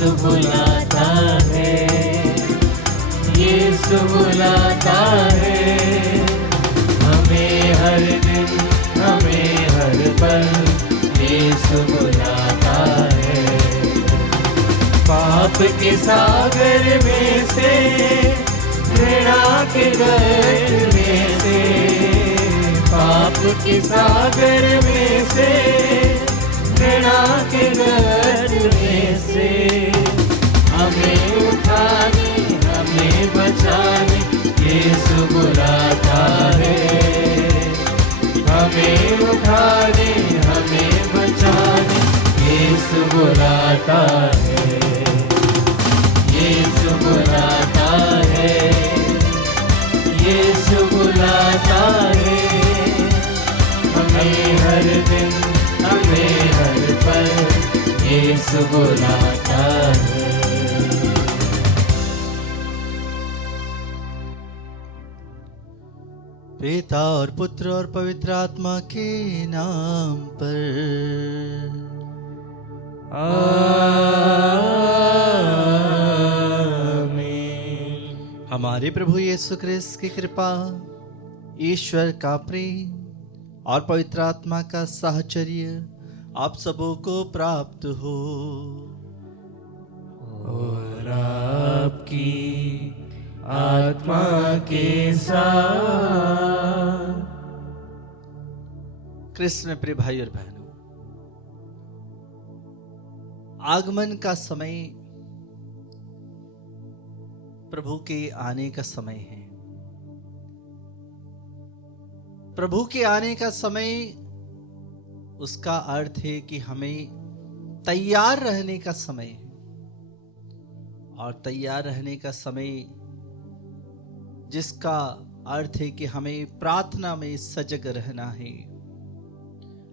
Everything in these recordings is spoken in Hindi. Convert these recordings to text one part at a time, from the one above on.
यीशु बुलाता है, यीशु बुलाता है। हमें हर दिन, हमें हर पल यीशु बुलाता है। पाप के सागर में से, घृणा के गड्ढे में से, पाप के सागर में से, घृणा के गड्ढे में से हमें उठाने, हमें बचाने यीशु बुलाता है। हमें उठाने, हमें बचाने यीशु बुलाता है, यीशु बुलाता है, यीशु बुलाता है। हमें हर दिन, हमें हर पल यीशु बुलाता है। पिता और पुत्र और पवित्र आत्मा के नाम पर आमीन। हमारे प्रभु यीशु क्रिस्त की कृपा, ईश्वर का प्रेम और पवित्र आत्मा का साहचर्य आप सबों को प्राप्त हो। और आपकी आत्मा के साथ। कृष्ण में प्रिय भाई और बहनों, आगमन का समय प्रभु के आने का समय है। प्रभु के आने का समय, उसका अर्थ है कि हमें तैयार रहने का समय है। और तैयार रहने का समय जिसका अर्थ है कि हमें प्रार्थना में सजग रहना है,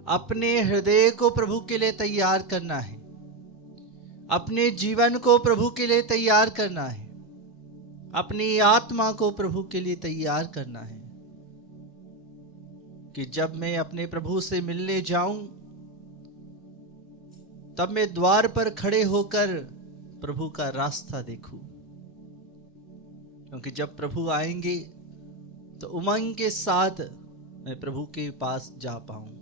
अपने हृदय को प्रभु के लिए तैयार करना है, अपने जीवन को प्रभु के लिए तैयार करना है, अपनी आत्मा को प्रभु के लिए तैयार करना है कि जब मैं अपने प्रभु से मिलने जाऊं तब मैं द्वार पर खड़े होकर प्रभु का रास्ता देखूं। क्योंकि जब प्रभु आएंगे तो उमंग के साथ मैं प्रभु के पास जा पाऊं।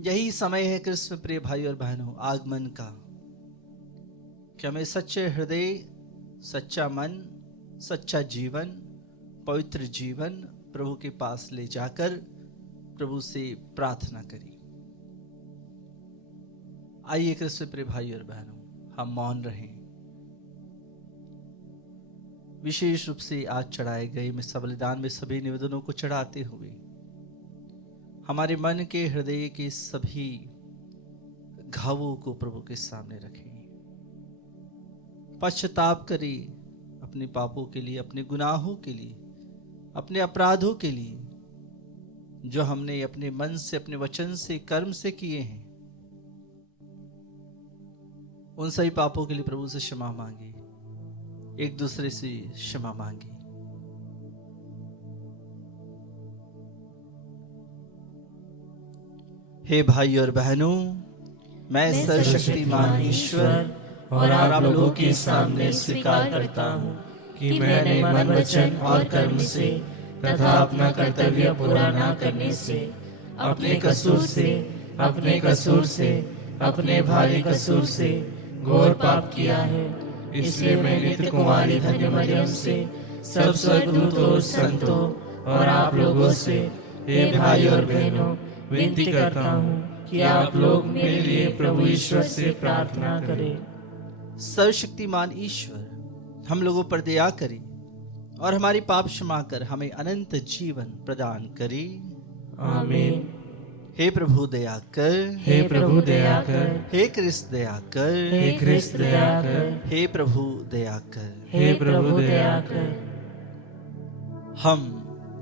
यही समय है कृष्ण प्रिय भाई और बहनों, आगमन का, कि हमें सच्चे हृदय, सच्चा मन, सच्चा जीवन, पवित्र जीवन प्रभु के पास ले जाकर प्रभु से प्रार्थना करें। आइए कृष्ण प्रिय भाई और बहनों, हम मौन रहें। विशेष रूप से आज चढ़ाए गए मिसा बलिदान में सभी निवेदनों को चढ़ाते हुए हमारे मन के, हृदय के सभी घावों को प्रभु के सामने रखें। पश्चाताप करें अपने पापों के लिए, अपने गुनाहों के लिए, अपने अपराधों के लिए जो हमने अपने मन से, अपने वचन से, कर्म से किए हैं। उन सभी पापों के लिए प्रभु से क्षमा मांगे, एक दूसरे से क्षमा मांगे। हे भाई और बहनों, मैं सर्वशक्तिमान ईश्वर और आप लोगों के सामने स्वीकार करता हूँ कि मैंने मन, वचन और कर्म से तथा अपना कर्तव्य पूरा न करने से, अपने कसूर से, अपने भारी कसूर से घोर पाप किया है। इसलिए मैं नित्य कुमारी धन्य मरियम से, सब स्वर्गदूतों, संतों और आप लोगों से, हे भाई और बहनों, विनती करता हूँ कि आप लोग मेरे लिए प्रभु ईश्वर से प्रार्थना करें। सर्वशक्तिमान ईश्वर हम लोगों पर दया करे और हमारी पाप क्षमा कर हमें अनंत जीवन प्रदान करे। आमीन। हे प्रभु दया कर, हे प्रभु दया कर, हे क्रिस्त दया कर, हे क्रिस्त दया कर, हे प्रभु दया कर। हे प्रभु दया कर। हम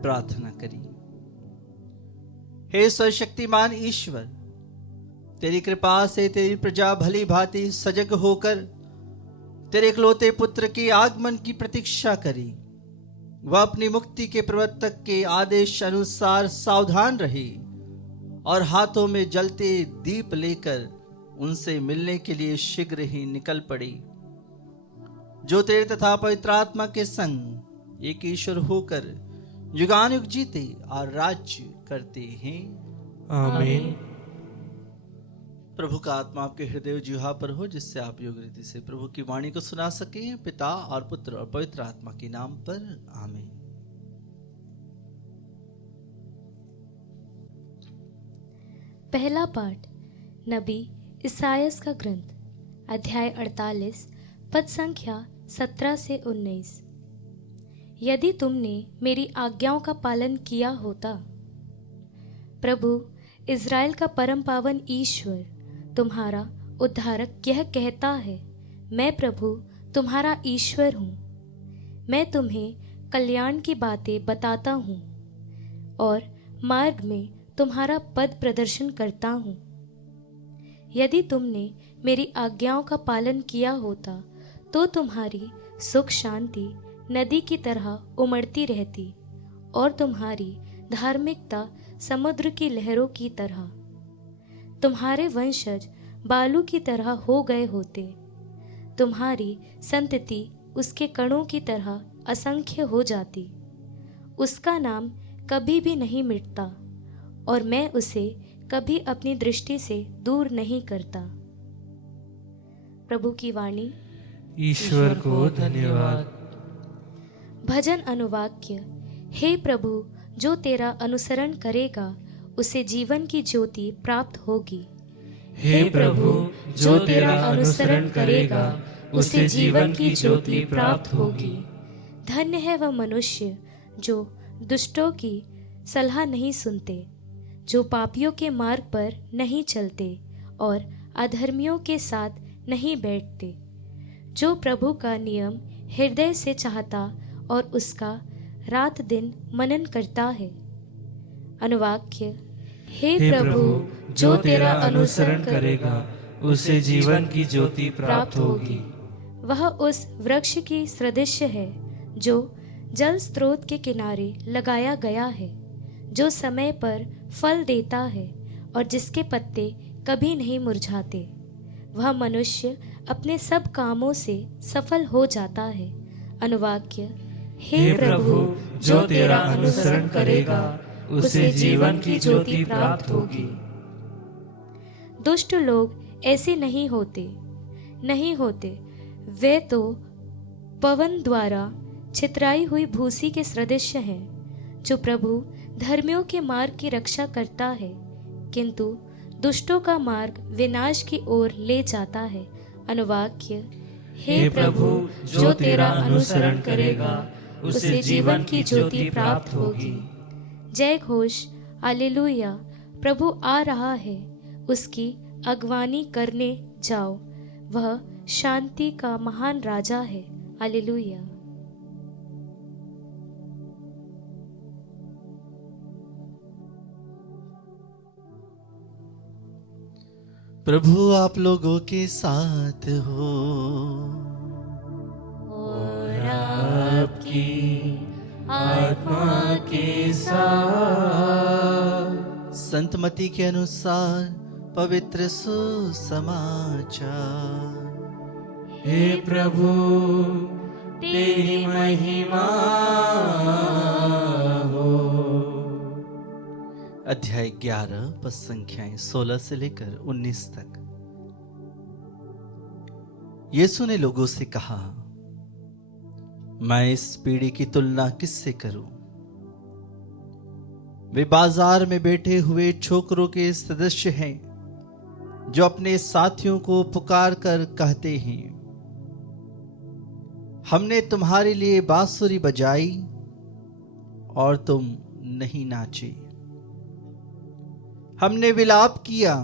प्रार्थना करें। हे सर्वशक्तिमान ईश्वर, तेरी कृपा से तेरी प्रजा भली भांति सजग होकर तेरे इकलौते पुत्र के आगमन की प्रतीक्षा करी। वह अपनी मुक्ति के प्रवर्तक के आदेश अनुसार सावधान रहे और हाथों में जलते दीप लेकर उनसे मिलने के लिए शीघ्र ही निकल पड़ी, जो तेरे तथा पवित्र आत्मा के संग एक ईश्वर होकर युगानुयुग जीते और राज्य करते हैं। आमीन। प्रभु का आत्मा आपके हृदय जिह्वा पर हो, जिससे आप योग रीति से प्रभु की वाणी को सुना सके। पिता और पुत्र और पवित्र आत्मा के नाम पर आमीन। पहला पाठ नबी इसायास का ग्रंथ, अध्याय 48, पद संख्या 17 से 19। यदि तुमने मेरी आज्ञाओं का पालन किया होता। प्रभु इज़राइल का परम पावन ईश्वर तुम्हारा उद्धारक यह कहता है, मैं प्रभु तुम्हारा ईश्वर हूँ। मैं तुम्हें कल्याण की बातें बताता हूँ और मार्ग में तुम्हारा पद प्रदर्शन करता हूँ। यदि तुमने मेरी आज्ञाओं का पालन किया होता तो तुम्हारी सुख शांति नदी की तरह उमड़ती रहती और तुम्हारी धार्मिकता समुद्र की लहरों की तरह। तुम्हारे वंशज बालू की तरह हो गए होते, तुम्हारी संतति उसके कणों की तरह असंख्य हो जाती। उसका नाम कभी भी नहीं मिटता और मैं उसे कभी अपनी दृष्टि से दूर नहीं करता। प्रभु की वाणी। ईश्वर को धन्यवाद। भजन अनुवाक्य। हे प्रभु, जो तेरा अनुसरण करेगा उसे जीवन की ज्योति प्राप्त होगी। हे प्रभु, जो तेरा अनुसरण करेगा उसे जीवन की ज्योति प्राप्त होगी। धन्य है वह मनुष्य जो दुष्टों की सलाह नहीं सुनते, जो पापियों के मार्ग पर नहीं चलते और अधर्मियों के साथ नहीं बैठते, जो प्रभु का नियम हृदय से चाहता और उसका रात दिन मनन करता है। अनुवाक्य। हे प्रभु, जो तेरा अनुसरण करेगा उसे जीवन की ज्योति प्राप्त होगी। वह उस वृक्ष की सदृश है जो जल स्रोत के किनारे लगाया गया है, जो समय पर फल देता है और जिसके पत्ते कभी नहीं मुरझाते। वह मनुष्य अपने सब कामों से सफल हो जाता है। अनुवाक्य। हे प्रभु, जो तेरा अनुसरण करेगा उसे जीवन की ज्योति प्राप्त होगी। दुष्ट लोग ऐसे नहीं होते। वे तो पवन द्वारा छितराई हुई भूसी के सदृश हैं, जो प्रभु धर्मियों के मार्ग की रक्षा करता है, किंतु दुष्टों का मार्ग विनाश की ओर ले जाता है। अनुवाक्य। हे प्रभु, जो तेरा अनुसरण करेगा उसे जीवन की ज्योति प्राप्त होगी। जय घोष, हालेलुया। प्रभु आ रहा है, उसकी अगवानी करने जाओ। वह शांति का महान राजा है। हालेलुया। प्रभु आप लोगों के साथ हो और आपकी आत्मा के साथ। संत मत्ती के अनुसार पवित्र सुसमाचार। हे प्रभु, तेरी महिमा हो। अध्याय 11 पद संख्याएं 16 से लेकर 19 तक। यीशु ने लोगों से कहा, मैं इस पीढ़ी की तुलना किससे करूं? वे बाजार में बैठे हुए छोकरों के सदस्य हैं, जो अपने साथियों को पुकार कर कहते हैं, हमने तुम्हारे लिए बांसुरी बजाई और तुम नहीं नाचे। हमने विलाप किया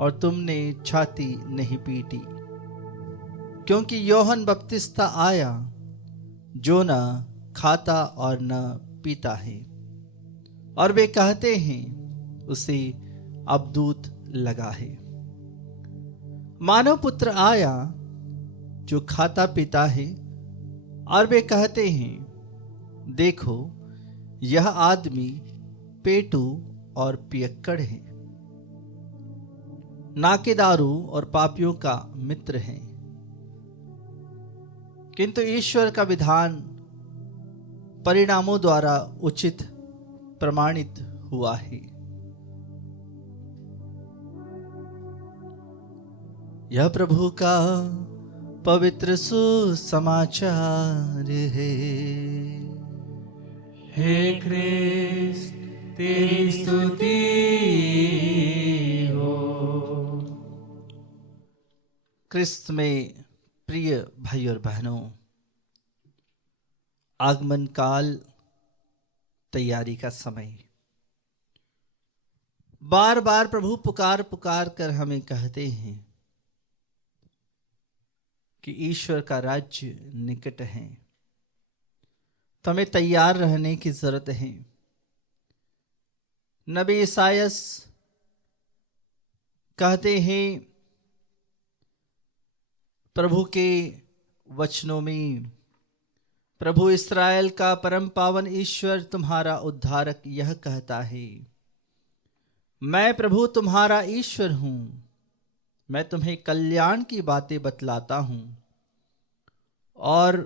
और तुमने छाती नहीं पीटी। क्योंकि यूहन्ना बपतिस्मा आया, जो न खाता और न पीता है, और वे कहते हैं उसे अबदूत लगा है। मानव पुत्र आया, जो खाता पीता है, और वे कहते हैं, देखो यह आदमी पेटू और पियक्कड़ है। नाकेदारू और पापियों का मित्र हैं, किंतु ईश्वर का विधान परिणामों द्वारा उचित प्रमाणित हुआ है। यह प्रभु का पवित्र सुसमाचार है। हे क्रिस्त तेरी स्तुति हो। क्रिस्त में प्रिय भाई और बहनों, आगमन काल, तैयारी का समय। बार बार प्रभु पुकार पुकार कर हमें कहते हैं कि ईश्वर का राज्य निकट है, तो हमें तैयार रहने की जरूरत है। नबी ईसायास कहते हैं प्रभु के वचनों में, प्रभु इस्राएल का परम पावन ईश्वर तुम्हारा उद्धारक यह कहता है, मैं प्रभु तुम्हारा ईश्वर हूं, मैं तुम्हें कल्याण की बातें बतलाता हूं और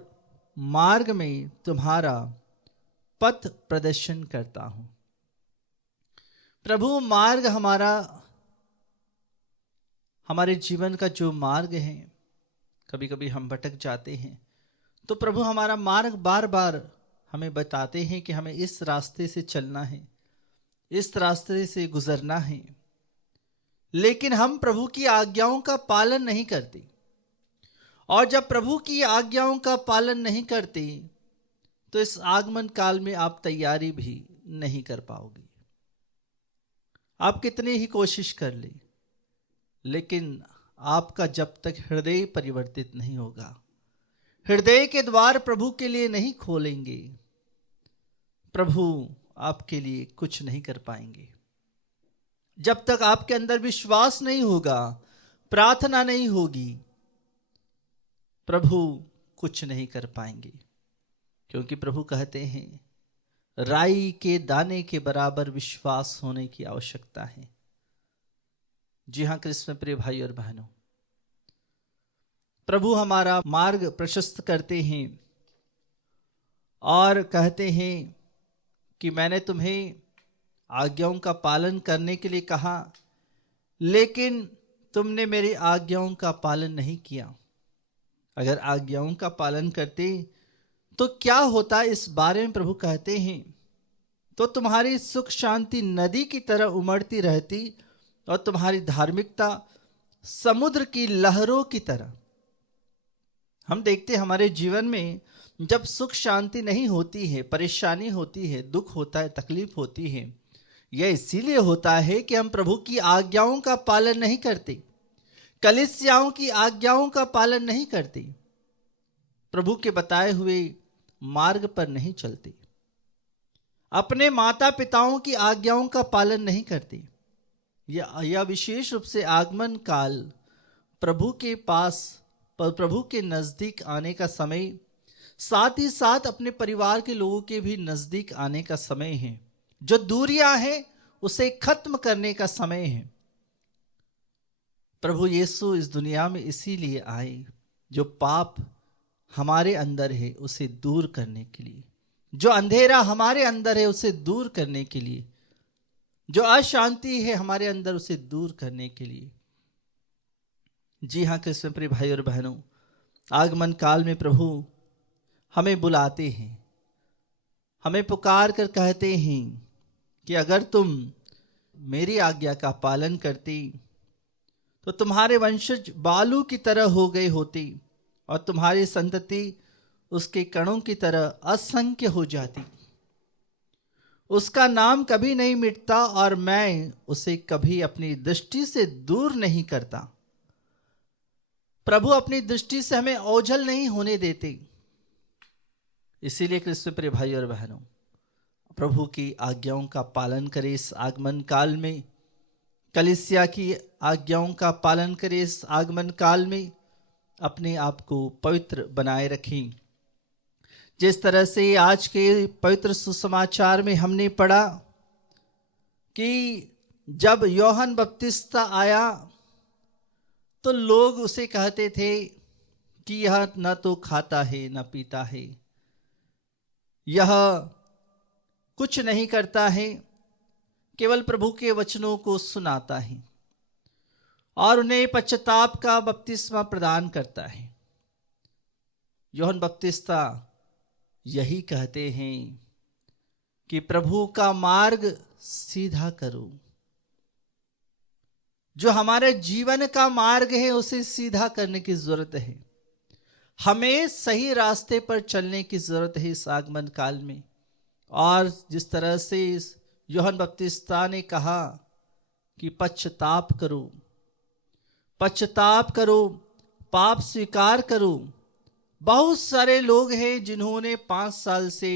मार्ग में तुम्हारा पथ प्रदर्शन करता हूं। प्रभु मार्ग हमारे जीवन का जो मार्ग है, कभी कभी हम भटक जाते हैं, तो प्रभु हमारा मार्ग बार बार हमें बताते हैं कि हमें इस रास्ते से चलना है, इस रास्ते से गुजरना है। लेकिन हम प्रभु की आज्ञाओं का पालन नहीं करते, और जब प्रभु की आज्ञाओं का पालन नहीं करते तो इस आगमन काल में आप तैयारी भी नहीं कर पाओगे। आप कितने ही कोशिश कर ले, लेकिन आपका जब तक हृदय परिवर्तित नहीं होगा, हृदय के द्वार प्रभु के लिए नहीं खोलेंगे, प्रभु आपके लिए कुछ नहीं कर पाएंगे। जब तक आपके अंदर विश्वास नहीं होगा, प्रार्थना नहीं होगी, प्रभु कुछ नहीं कर पाएंगे। क्योंकि प्रभु कहते हैं राई के दाने के बराबर विश्वास होने की आवश्यकता है। जी हाँ कृष्ण प्रिय भाई और बहनों, प्रभु हमारा मार्ग प्रशस्त करते हैं और कहते हैं कि मैंने तुम्हें आज्ञाओं का पालन करने के लिए कहा, लेकिन तुमने मेरी आज्ञाओं का पालन नहीं किया। अगर आज्ञाओं का पालन करते तो क्या होता, इस बारे में प्रभु कहते हैं, तो तुम्हारी सुख शांति नदी की तरह उमड़ती रहती और तुम्हारी धार्मिकता समुद्र की लहरों की तरह। हम देखते हैं हमारे जीवन में जब सुख शांति नहीं होती है, परेशानी होती है, दुख होता है, तकलीफ होती है, यह इसीलिए होता है कि हम प्रभु की आज्ञाओं का पालन नहीं करते, कलीसियाओं की आज्ञाओं का पालन नहीं करते, प्रभु के बताए हुए मार्ग पर नहीं चलते, अपने माता पिताओं की आज्ञाओं का पालन नहीं करते। यह विशेष रूप से आगमन काल प्रभु के पास, प्रभु के नजदीक आने का समय, साथ ही साथ अपने परिवार के लोगों के भी नजदीक आने का समय है। जो दूरियां हैं उसे खत्म करने का समय है। प्रभु यीशु इस दुनिया में इसीलिए आए, जो पाप हमारे अंदर है उसे दूर करने के लिए, जो अंधेरा हमारे अंदर है उसे दूर करने के लिए, जो अशांति है हमारे अंदर उसे दूर करने के लिए। जी हाँ कृष्ण प्रिय भाई और बहनों, आगमन काल में प्रभु हमें बुलाते हैं, हमें पुकार कर कहते हैं कि अगर तुम मेरी आज्ञा का पालन करती तो तुम्हारे वंशज बालू की तरह हो गए होती और तुम्हारी संतति उसके कणों की तरह असंख्य हो जाती। उसका नाम कभी नहीं मिटता और मैं उसे कभी अपनी दृष्टि से दूर नहीं करता। प्रभु अपनी दृष्टि से हमें ओझल नहीं होने देते। इसीलिए कृष्ण प्रिय भाई और बहनों, प्रभु की आज्ञाओं का पालन करें इस आगमन काल में, कलीसिया की आज्ञाओं का पालन करें इस आगमन काल में, अपने आप को पवित्र बनाए रखें। जिस तरह से आज के पवित्र सुसमाचार में हमने पढ़ा कि जब यूहन्ना बपतिस्ता आया तो लोग उसे कहते थे कि यह न तो खाता है न पीता है, यह कुछ नहीं करता है, केवल प्रभु के वचनों को सुनाता है और उन्हें पश्चाताप का बपतिस्मा प्रदान करता है। यूहन्ना बपतिस्ता यही कहते हैं कि प्रभु का मार्ग सीधा करो। जो हमारे जीवन का मार्ग है उसे सीधा करने की जरूरत है। हमें सही रास्ते पर चलने की जरूरत है इस आगमन काल में। और जिस तरह से यूहन्ना बपतिस्ता ने कहा कि पश्चाताप करो, पश्चाताप करो, पाप स्वीकार करो। बहुत सारे लोग हैं जिन्होंने 5 साल से,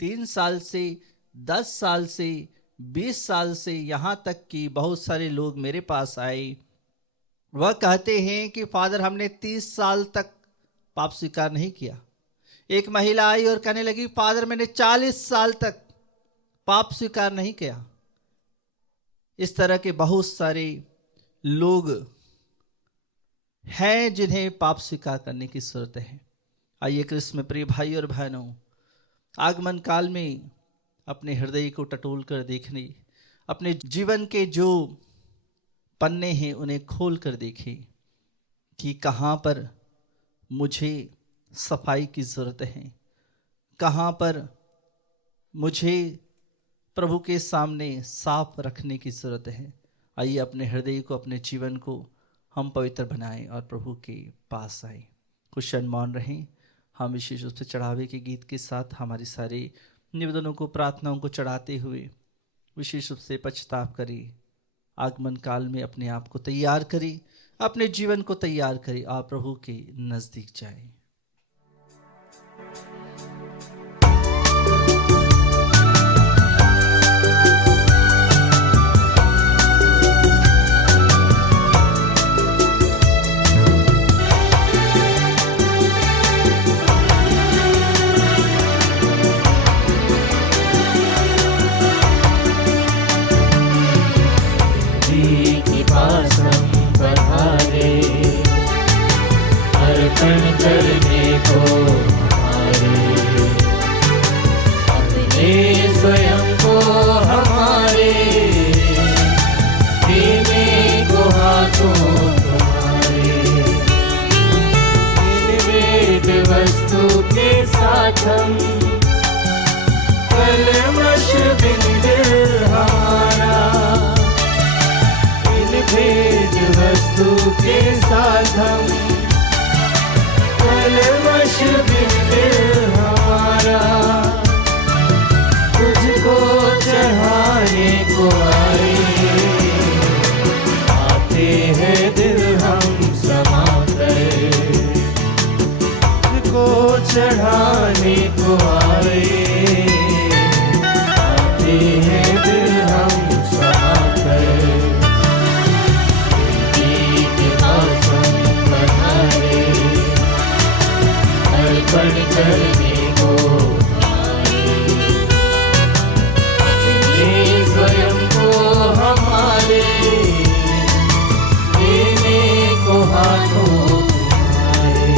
3 साल से, 10 साल से, 20 साल से, यहाँ तक कि बहुत सारे लोग मेरे पास आए, वह कहते हैं कि फादर हमने 30 साल तक पाप स्वीकार नहीं किया। एक महिला आई और कहने लगी फादर मैंने 40 साल तक पाप स्वीकार नहीं किया। इस तरह के बहुत सारे लोग हैं जिन्हें पाप स्वीकार करने की जरूरत है। आइए कृष्ण में प्रिय भाई और बहनों, आगमन काल में अपने हृदय को टटोल कर देखने, अपने जीवन के जो पन्ने हैं उन्हें खोल कर देखें कि कहाँ पर मुझे सफाई की जरूरत है, कहाँ पर मुझे प्रभु के सामने साफ रखने की जरूरत है। आइए अपने हृदय को, अपने जीवन को हम पवित्र बनाएं और प्रभु के पास आए। कुछ क्षण मौन रहें। हम विशेष रूप से चढ़ावे के गीत के साथ हमारी सारे निवेदनों को, प्रार्थनाओं को चढ़ाते हुए विशेष रूप से पश्चाताप करें। आगमन काल में अपने आप को तैयार करें, अपने जीवन को तैयार करें और प्रभु के नजदीक जाएं। अर्पण करने को हमारे, अपने स्वयं को हमारे देने को हाथों तुम्हारे। इन वेद वस्तु के साथ हम कलमश बिंद हमारा, इन वेद वस्तु के साथ हम कलमश बिंद हमारा तुझको चढ़ाने को आए। आते हैं दिल हम समा कर, तुझको चढ़ाने को आए। आते हैं दिल हम समा कर, अर्पण करने को आए। अपने स्वयं को हमारे देने को हाथों तुम्हारे।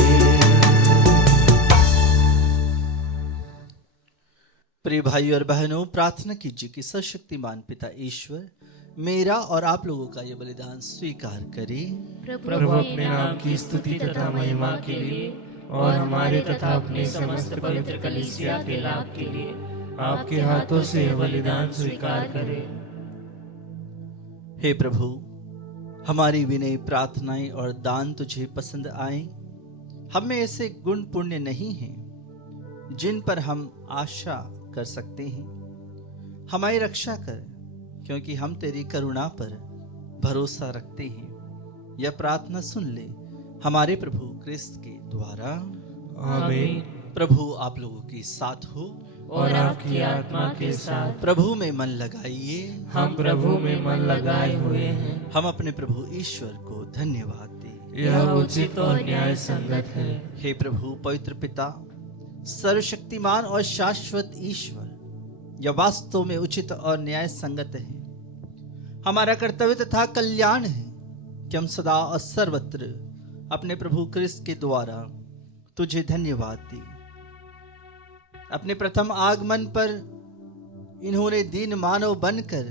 प्रिय भाई और बहनों, प्रार्थना कीजिए कि सर्वशक्तिमान पिता ईश्वर मेरा और आप लोगों का ये बलिदान स्वीकार करे। प्रभु अपने नाम की स्तुति तथा महिमा के लिए और हमारे तथा अपने समस्त पवित्र कलीसिया के लाभ के लिए आपके हाथों से बलिदान स्वीकार करें। हे प्रभु, हमारी विनय प्रार्थनाएं और दान तुझे पसंद आए। हम में ऐसे गुण पुण्य नहीं हैं जिन पर हम आशा कर सकते हैं। हमारी रक्षा कर, क्योंकि हम तेरी करुणा पर भरोसा रखते हैं। यह प्रार्थना सुन ले हमारे प्रभु क्रिस्त के द्वारा। आमीन। प्रभु आप लोगों के साथ हो और आपकी आत्मा के साथ। प्रभु में मन लगाइए। हम प्रभु में मन लगाए हुए हैं। हम अपने प्रभु ईश्वर को धन्यवाद दें। यह उचित और न्याय संगत है। हे प्रभु पवित्र पिता, सर्वशक्तिमान और शाश्वत ईश्वर, यह वास्तव में उचित और न्याय संगत है। हमारा कर्तव्य तथा कल्याण है कि हम सदा और सर्वत्र अपने प्रभु क्रिस्त के द्वारा तुझे धन्यवाद दें। अपने प्रथम आगमन पर इन्होंने दीन मानव बनकर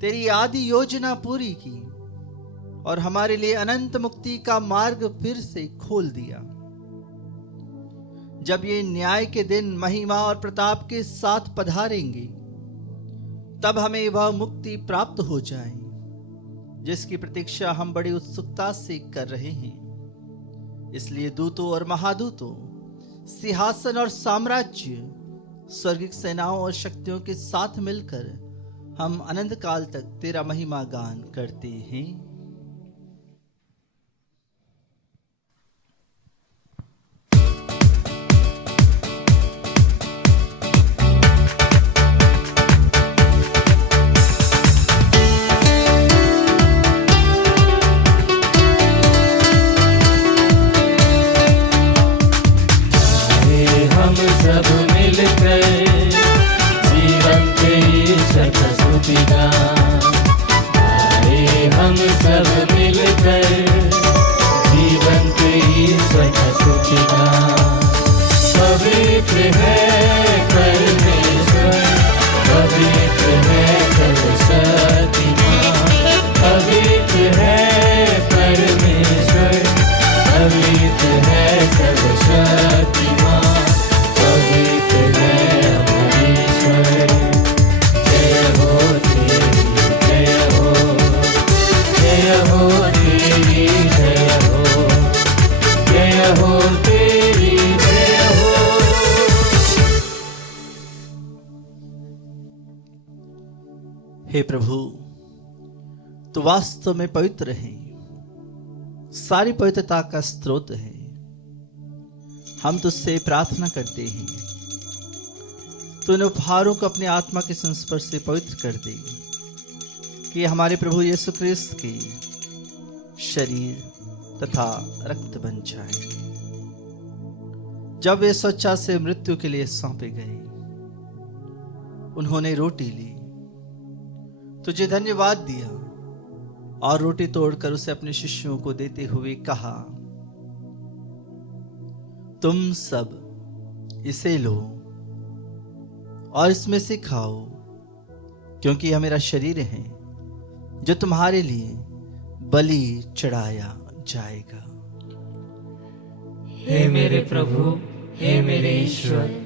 तेरी आदि योजना पूरी की और हमारे लिए अनंत मुक्ति का मार्ग फिर से खोल दिया। जब ये न्याय के दिन महिमा और प्रताप के साथ पधारेंगे, तब हमें वह मुक्ति प्राप्त हो जाए जिसकी प्रतीक्षा हम बड़ी उत्सुकता से कर रहे हैं। इसलिए दूतों और महादूतों, सिंहासन और साम्राज्य, स्वर्गिक सेनाओं और शक्तियों के साथ मिलकर हम अनंत काल तक तेरा महिमा गान करते हैं। सब मिलकर जीवन के ईश्वर का स्तुति गान। आए हम सब मिलकर जीवन के ईश्वर का स्तुति गान। पवित्र है परमेश्वर, पवित्र है सर्वशक्तिमान, पवित्र है परमेश्वर, पवित्र है सर्वशक्तिमान, पवित्र है परमेश्वर। जय हो तेरी जय हो, जय हो तेरी जय हो, जय हो तेरी जय हो। हे प्रभु, तू वास्तव में पवित्र है, सारी पवित्रता का स्रोत है। हम तुझसे प्रार्थना करते हैं, तू इन उपहारों को अपने आत्मा के संस्पर्श से पवित्र कर दे कि हमारे प्रभु यीशु क्रिस्त के शरीर तथा रक्त बन जाए। जब वे स्वेच्छा से मृत्यु के लिए सौंपे गए, उन्होंने रोटी ली, तुझे धन्यवाद दिया और रोटी तोड़कर उसे अपने शिष्यों को देते हुए कहा, तुम सब इसे लो और इसमें से खाओ, क्योंकि यह मेरा शरीर है जो तुम्हारे लिए बलि चढ़ाया जाएगा। हे मेरे प्रभु, हे मेरे ईश्वर।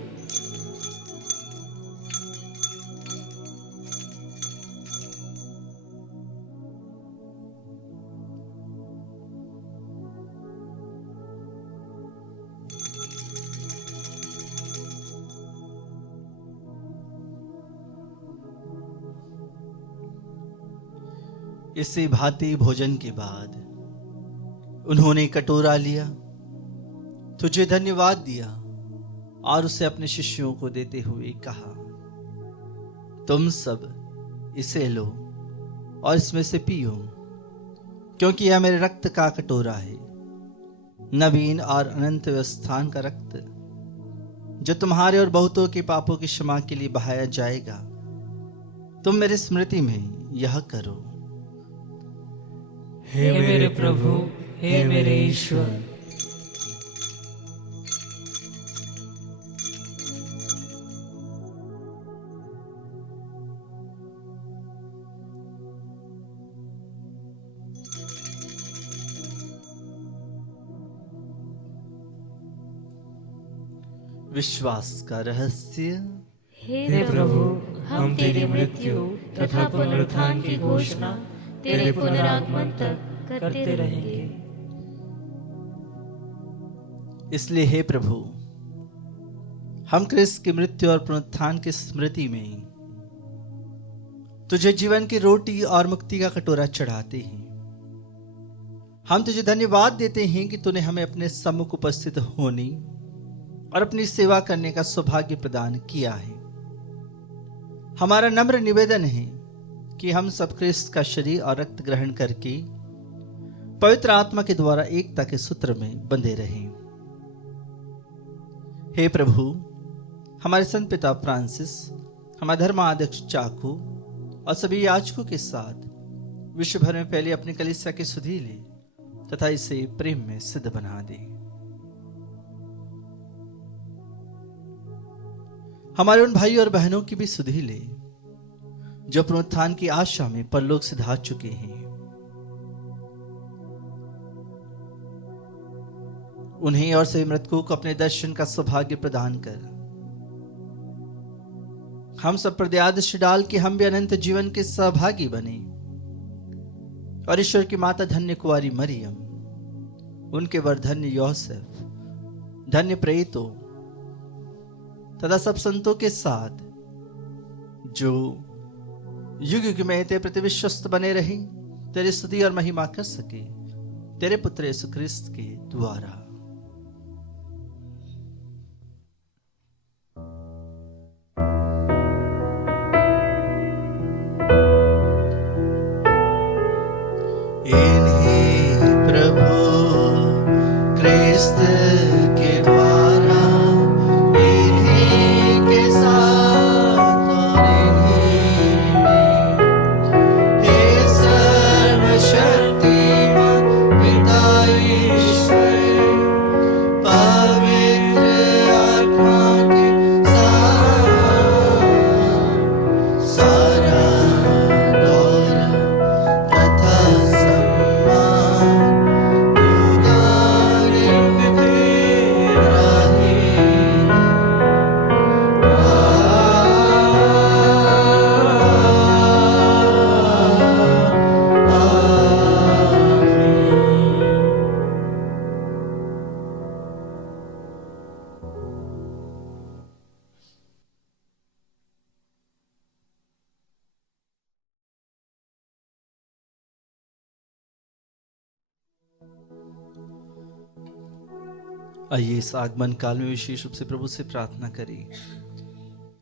इसी भांति भोजन के बाद उन्होंने कटोरा लिया, तुझे धन्यवाद दिया और उसे अपने शिष्यों को देते हुए कहा, तुम सब इसे लो और इसमें से पियो, क्योंकि यह मेरे रक्त का कटोरा है, नवीन और अनंत व्यवस्थान का रक्त, जो तुम्हारे और बहुतों के पापों की क्षमा के लिए बहाया जाएगा। तुम मेरी स्मृति में यह करो। हे मेरे प्रभु, हे मेरे ईश्वर। विश्वास का रहस्य। हे प्रभु, हम तेरी मृत्यु तथा पुनरुत्थान की घोषणा तेरे पुनरागमन तक करते रहेंगे। इसलिए हे प्रभु, हम क्रिस्त की मृत्यु और पुनरुत्थान की स्मृति में तुझे जीवन की रोटी और मुक्ति का कटोरा चढ़ाते हैं। हम तुझे धन्यवाद देते हैं कि तूने हमें अपने सम्मुख उपस्थित होने और अपनी सेवा करने का सौभाग्य प्रदान किया है। हमारा नम्र निवेदन है कि हम सब क्रिस्त का शरीर और रक्त ग्रहण करके पवित्र आत्मा के द्वारा एकता के सूत्र में बंधे रहें। हे प्रभु, हमारे संत पिता फ्रांसिस, हमारे धर्माध्यक्ष चाकू और सभी याजकों के साथ विश्व भर में पहले अपनी कलीसिया की सुधि ले तथा इसे प्रेम में सिद्ध बना दे। हमारे उन भाई और बहनों की भी सुधि ले जो पुनरुत्थान की आशा में परलोक से धार चुके हैं। उन्हें और सभी मृतकों को अपने दर्शन का सौभाग्य प्रदान कर हम सब पर दया दृष्टि डाल के हम भी अनंत जीवन के सहभागी बने और ईश्वर की माता धन्य कुंवारी मरियम, उनके वर धन्य यौसेफ, धन्य प्रेरितों तथा सब संतों के साथ जो युग युग में तेरे प्रति विश्वस्त बने रहे, तेरी स्तुति और महिमा कर सके तेरे पुत्र यीशु ख्रिस्त के द्वारा। आइए इस आगमन काल में विशेष रूप से प्रभु से प्रार्थना करें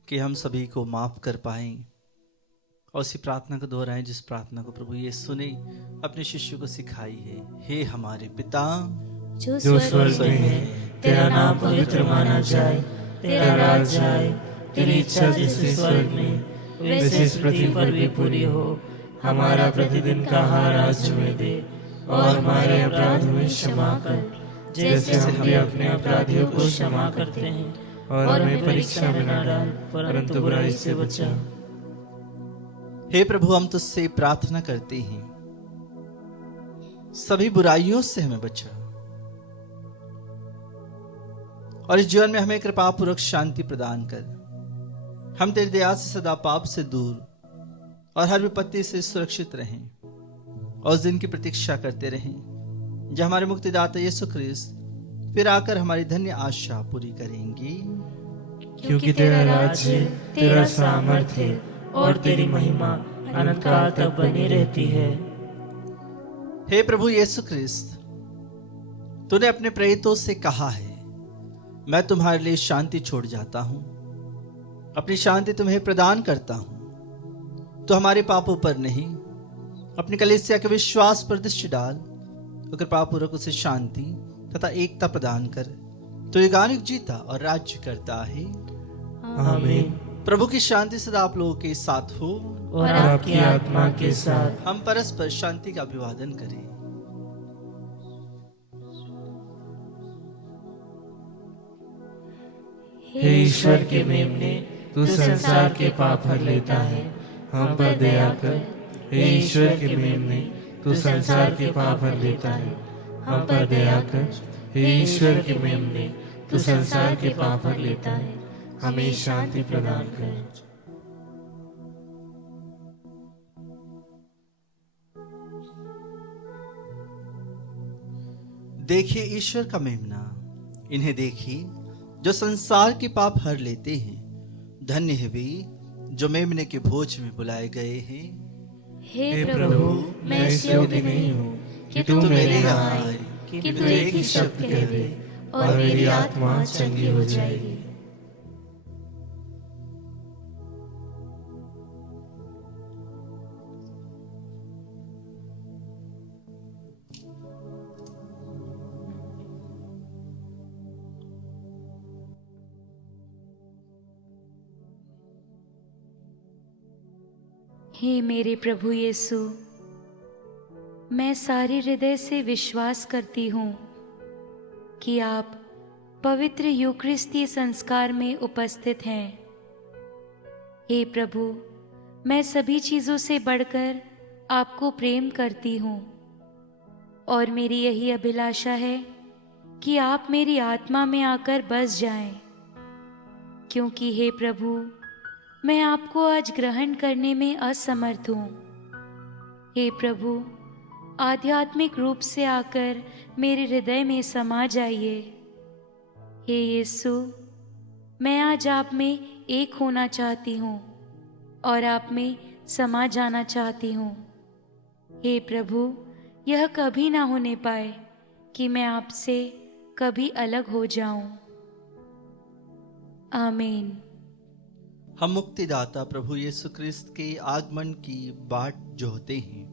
कि हम सभी को माफ कर पाएं और उसी प्रार्थना को दोहराएं जिस प्रार्थना को प्रभु यीशु ने अपने शिष्यों को सिखाई है। हे हमारे पिता जो जो स्वर्ग स्वर्ग में है, तेरा नाम पवित्र माना जाए, तेरा राज आए, तेरी इच्छा जैसे स्वर्ग में वैसे इस पृथ्वी पर भी पूरी हो। हमारा प्रतिदिन का आहार आज हमें दे और हमारे अपराध में क्षमा कर जैसे हम भी अपने अपराधियों को क्षमा करते हैं, और हमें परीक्षा में न डाल परंतु बुराई से बचा। हे प्रभु, हम तुझसे प्रार्थना करते हैं सभी बुराइयों से हमें बचा और इस जीवन में हमें कृपा पूर्वक शांति प्रदान कर। हम तेरी दया से सदा पाप से दूर और हर विपत्ति से सुरक्षित रहें और उस दिन की प्रतीक्षा करते रहें जब हमारे मुक्तिदाता यीशु ख्रिस्त फिर आकर हमारी धन्य आशा पूरी करेंगी। क्योंकि तेरा राज्य, तेरा सामर्थ्य और तेरी महिमा अनंत काल तक बनी रहती है। हे प्रभु यीशु ख्रिस्त, तूने अपने प्रेरितों से कहा है, मैं तुम्हारे लिए शांति छोड़ जाता हूं, अपनी शांति तुम्हें प्रदान करता हूं। तो हमारे पापों पर नहीं, अपनी कलीसिया के विश्वास पर दृष्टि डाल, तो कृपा पूर्वक उसे शांति तथा एकता प्रदान कर। तो युगानुग जीता और राज्य करता है। आमीन। प्रभु की शांति सदा आप लोगों के साथ हो और आपकी आत्मा के साथ। हम परस्पर शांति का अभिवादन करें। हे ईश्वर के मेमने, तू संसार के पाप हर लेता है, हम पर दया कर। हे ईश्वर के मेमने, तू संसार के पाप हर लेता है, हम पर दया कर। हे ईश्वर के मेमने, तू संसार के पाप हर लेता है, हमें शांति प्रदान कर। देखिए ईश्वर का मेमना, इन्हें देखिए जो संसार के पाप हर लेते हैं। धन्य है वे जो मेमने के भोज में बुलाए गए हैं। हे प्रभु, मैं इस योग्य नहीं हूँ कि तू मेरे यहाँ आए, कि तू एक ही शब्द कह दे और मेरी आत्मा चंगी हो जाएगी। हे मेरे प्रभु यीशु, मैं सारे हृदय से विश्वास करती हूँ कि आप पवित्र यूकरिस्ती संस्कार में उपस्थित हैं। हे प्रभु, मैं सभी चीज़ों से बढ़कर आपको प्रेम करती हूँ और मेरी यही अभिलाषा है कि आप मेरी आत्मा में आकर बस जाएं, क्योंकि हे प्रभु, मैं आपको आज ग्रहण करने में असमर्थ हूँ। हे प्रभु, आध्यात्मिक रूप से आकर मेरे हृदय में समा जाइए। हे यीशु, मैं आज आप में एक होना चाहती हूँ और आप में समा जाना चाहती हूँ। हे प्रभु, यह कभी ना होने पाए कि मैं आपसे कभी अलग हो जाऊं। आमीन। हम मुक्तिदाता प्रभु यीशु क्रिस्त के आगमन की बाट जोहते हैं,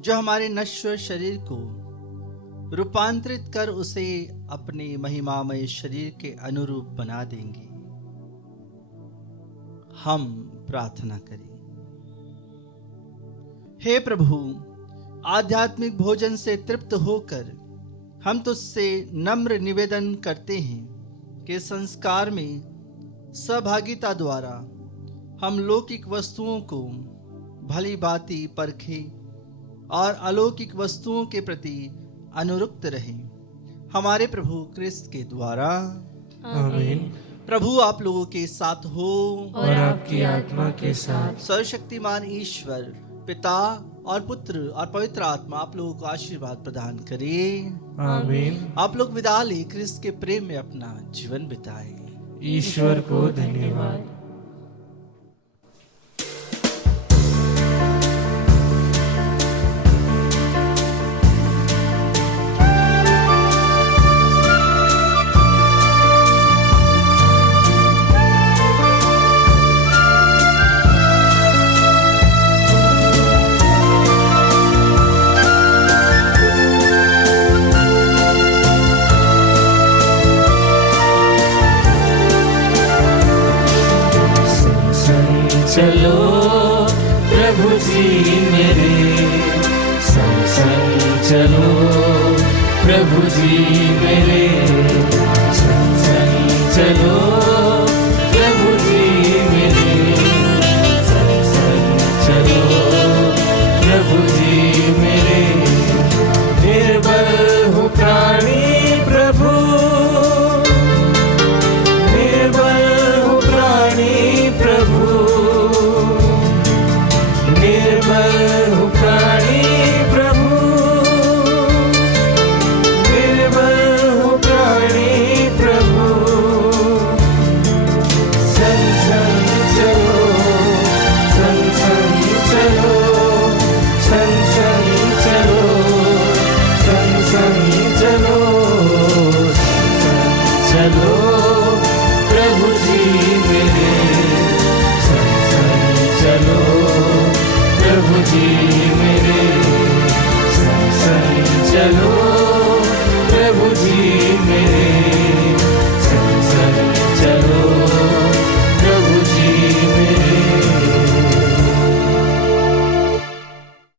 जो हमारे नश्वर शरीर को रूपांतरित कर उसे अपने महिमामय शरीर के अनुरूप बना देंगे। हम प्रार्थना करें। हे प्रभु, आध्यात्मिक भोजन से तृप्त होकर हम तुझसे नम्र निवेदन करते हैं कि संस्कार में सहभागिता द्वारा हम लौकिक वस्तुओं को भली भांति परखें और अलौकिक वस्तुओं के प्रति अनुरक्त रहें। हमारे प्रभु क्रिस्त के द्वारा। आमीन। प्रभु आप लोगों के साथ हो और आपकी आत्मा के साथ। सर्वशक्तिमान ईश्वर पिता और पुत्र और पवित्र आत्मा आप लोगों को आशीर्वाद प्रदान करे। आमीन। आप लोग विदा ले क्रिस्त के प्रेम में अपना जीवन बिताएं। ईश्वर को धन्यवाद। चलो प्रभु जी मेरे संग संग चलो, प्रभु जी मेरे संग संग चलो, प्रभु जी मेरे संग संग चलो, प्रभु जी मेरे। निर्बल हूँ प्राणी प्रभु, निर्बल हूँ प्राणी प्रभु, निर्बल हूँ प्राणी प्रभु, निर्बल हूँ प्राणी प्रभु। संग संग चलो, संग संग चलो, संग संग चलो, संग संग चलो, संग संग चलो, प्रभु जी मेरे संग संग चलो, प्रभु जी